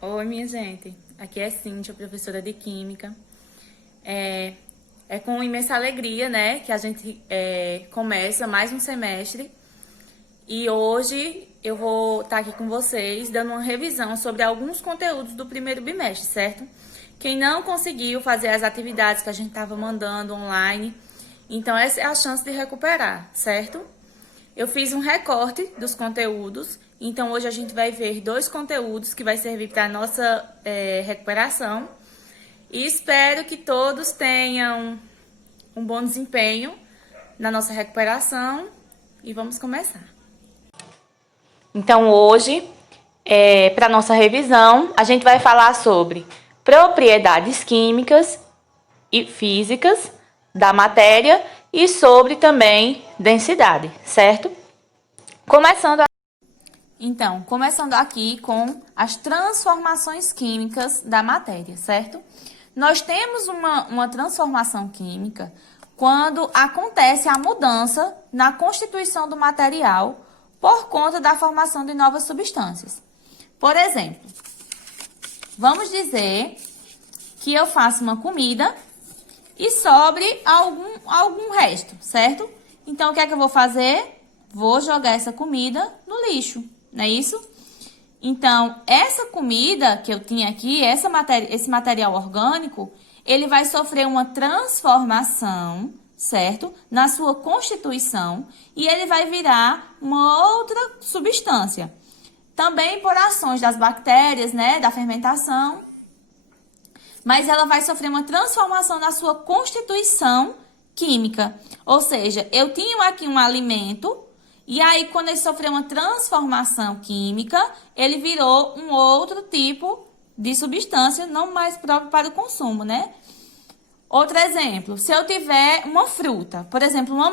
Oi, minha gente. Aqui é Cíntia, professora de Química. É, é com imensa alegria, né, que a gente começa mais um semestre. E hoje eu vou estar aqui com vocês dando uma revisão sobre alguns conteúdos do primeiro bimestre, certo? Quem não conseguiu fazer as atividades que a gente estava mandando online, então essa é a chance de recuperar, certo? Eu fiz um recorte dos conteúdos, então hoje a gente vai ver 2 conteúdos que vai servir para a nossa recuperação. E espero que todos tenham um bom desempenho na nossa recuperação e vamos começar. Então hoje, para a nossa revisão, a gente vai falar sobre propriedades químicas e físicas da matéria e sobre também densidade, certo? Começando aqui com as transformações químicas da matéria, certo? Nós temos uma transformação química quando acontece a mudança na constituição do material por conta da formação de novas substâncias. Por exemplo, vamos dizer que eu faço uma comida e sobre algum resto, certo? Então, o que é que eu vou fazer? Vou jogar essa comida no lixo, não é isso? Então, essa comida que eu tinha aqui, esse material orgânico, ele vai sofrer uma transformação, certo? Na sua constituição e ele vai virar uma outra substância. Também por ações das bactérias, né, da fermentação, mas ela vai sofrer uma transformação na sua constituição química. Ou seja, eu tinha aqui um alimento e aí quando ele sofreu uma transformação química, ele virou um outro tipo de substância, não mais próprio para o consumo, né? Outro exemplo, se eu tiver uma fruta, por exemplo, uma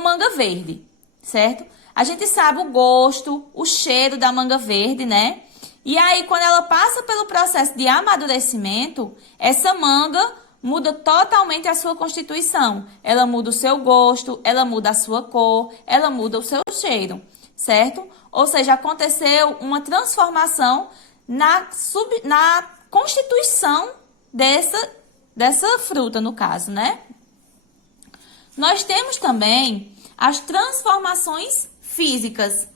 manga verde, certo? A gente sabe o gosto, o cheiro da manga verde, né? E aí, quando ela passa pelo processo de amadurecimento, essa manga muda totalmente a sua constituição. Ela muda o seu gosto, ela muda a sua cor, ela muda o seu cheiro, certo? Ou seja, aconteceu uma transformação na constituição dessa fruta, no caso, né? Nós temos também as transformações físicas,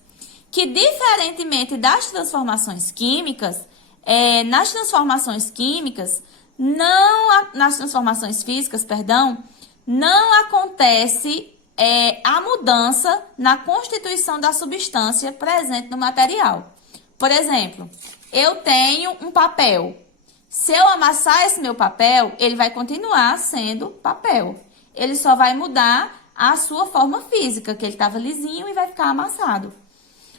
que diferentemente das transformações químicas, nas transformações físicas, não acontece a mudança na constituição da substância presente no material. Por exemplo, eu tenho um papel. Se eu amassar esse meu papel, ele vai continuar sendo papel. Ele só vai mudar a sua forma física, que ele estava lisinho e vai ficar amassado.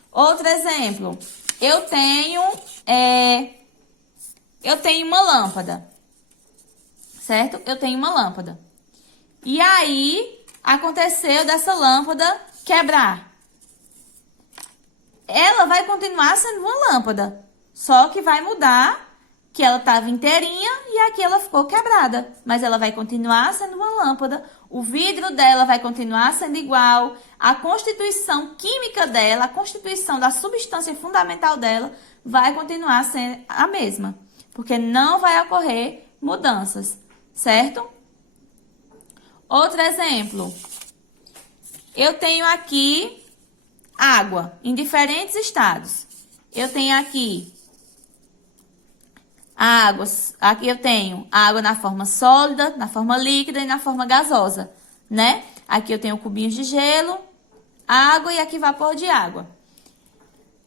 Outro exemplo, eu tenho uma lâmpada, certo? Eu tenho uma lâmpada. E aí, aconteceu dessa lâmpada quebrar. Ela vai continuar sendo uma lâmpada, só que vai mudar que ela estava inteirinha e aqui ela ficou quebrada. Mas ela vai continuar sendo uma lâmpada, o vidro dela vai continuar sendo igual, a constituição química dela, a constituição da substância fundamental dela vai continuar sendo a mesma, porque não vai ocorrer mudanças, certo? Outro exemplo, eu tenho aqui água em diferentes estados. Eu tenho aqui aqui eu tenho água na forma sólida, na forma líquida e na forma gasosa, né? Aqui eu tenho cubinhos de gelo, água e aqui vapor de água.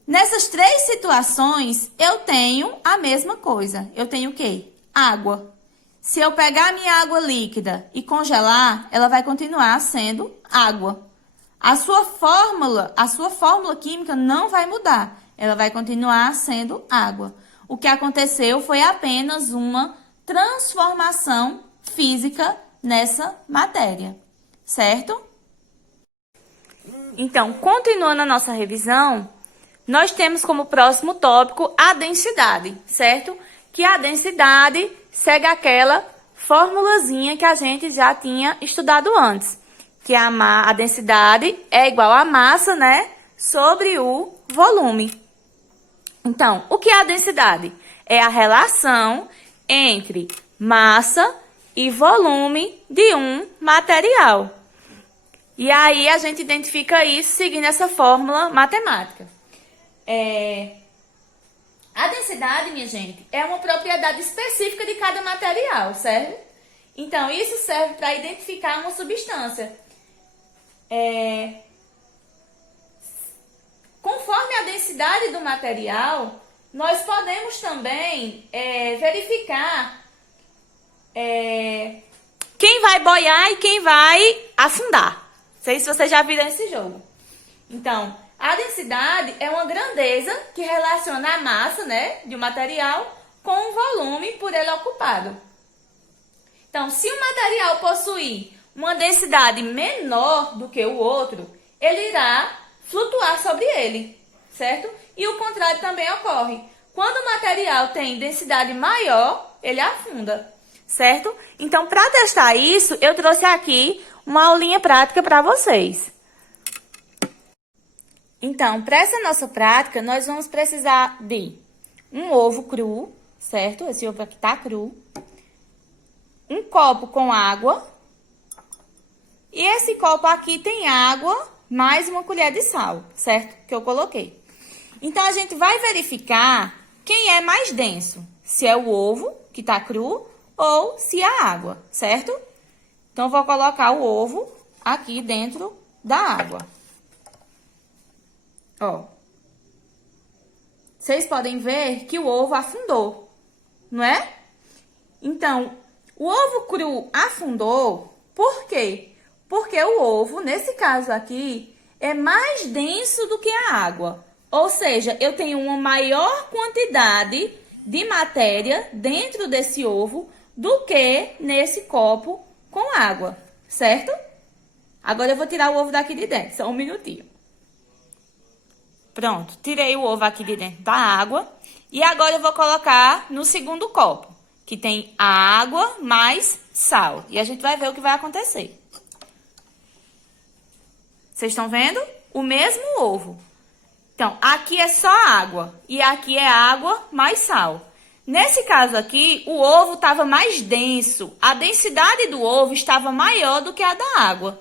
Nessas 3 situações, eu tenho a mesma coisa. Eu tenho o quê? Água. Se eu pegar a minha água líquida e congelar, ela vai continuar sendo água. A sua fórmula química não vai mudar. Ela vai continuar sendo água. O que aconteceu foi apenas uma transformação física nessa matéria, certo? Então, continuando a nossa revisão, nós temos como próximo tópico a densidade, certo? Que a densidade segue aquela formulazinha que a gente já tinha estudado antes, que a densidade é igual à massa, né, sobre o volume. Então, o que é a densidade? É a relação entre massa e volume de um material. E aí, a gente identifica isso seguindo essa fórmula matemática. A densidade, minha gente, é uma propriedade específica de cada material, certo? Então, isso serve para identificar uma substância. Conforme a densidade do material, nós podemos também verificar quem vai boiar e quem vai afundar. Não sei se vocês já viram esse jogo. Então, a densidade é uma grandeza que relaciona a massa, né, de um material com o volume por ele ocupado. Então, se um material possuir uma densidade menor do que o outro, ele irá flutuar sobre ele, certo? E o contrário também ocorre. Quando o material tem densidade maior, ele afunda, certo? Então, para testar isso, eu trouxe aqui uma aulinha prática para vocês. Então, para essa nossa prática, nós vamos precisar de um ovo cru, certo? Esse ovo aqui tá cru. Um copo com água. E esse copo aqui tem água mais uma colher de sal, certo? Que eu coloquei. Então, a gente vai verificar quem é mais denso. Se é o ovo, que tá cru, ou se é a água, certo? Então, eu vou colocar o ovo aqui dentro da água. Ó. Vocês podem ver que o ovo afundou, não é? Então, o ovo cru afundou, por quê? Porque o ovo, nesse caso aqui, é mais denso do que a água. Ou seja, eu tenho uma maior quantidade de matéria dentro desse ovo do que nesse copo com água, certo? Agora eu vou tirar o ovo daqui de dentro, só um minutinho. Pronto, tirei o ovo aqui de dentro da água. E agora eu vou colocar no segundo copo, que tem a água mais sal. E a gente vai ver o que vai acontecer. Vocês estão vendo? O mesmo ovo. Então, aqui é só água e aqui é água mais sal. Nesse caso aqui, o ovo estava mais denso. A densidade do ovo estava maior do que a da água.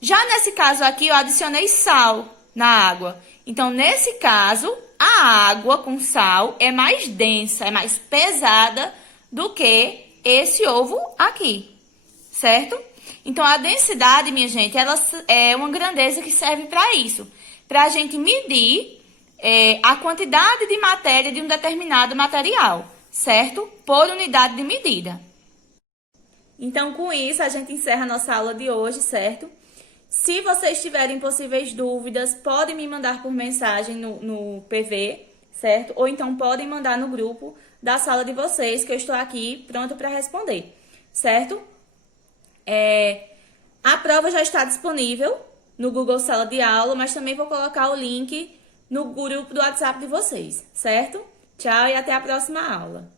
Já nesse caso aqui, eu adicionei sal na água. Então, nesse caso, a água com sal é mais densa, é mais pesada do que esse ovo aqui, certo? Então, a densidade, minha gente, ela é uma grandeza que serve para isso. Para a gente medir a quantidade de matéria de um determinado material, certo? Por unidade de medida. Então, com isso, a gente encerra a nossa aula de hoje, certo? Se vocês tiverem possíveis dúvidas, podem me mandar por mensagem no PV, certo? Ou então podem mandar no grupo da sala de vocês, que eu estou aqui pronto para responder, certo? A prova já está disponível no Google Sala de Aula, mas também vou colocar o link no grupo do WhatsApp de vocês, certo? Tchau e até a próxima aula.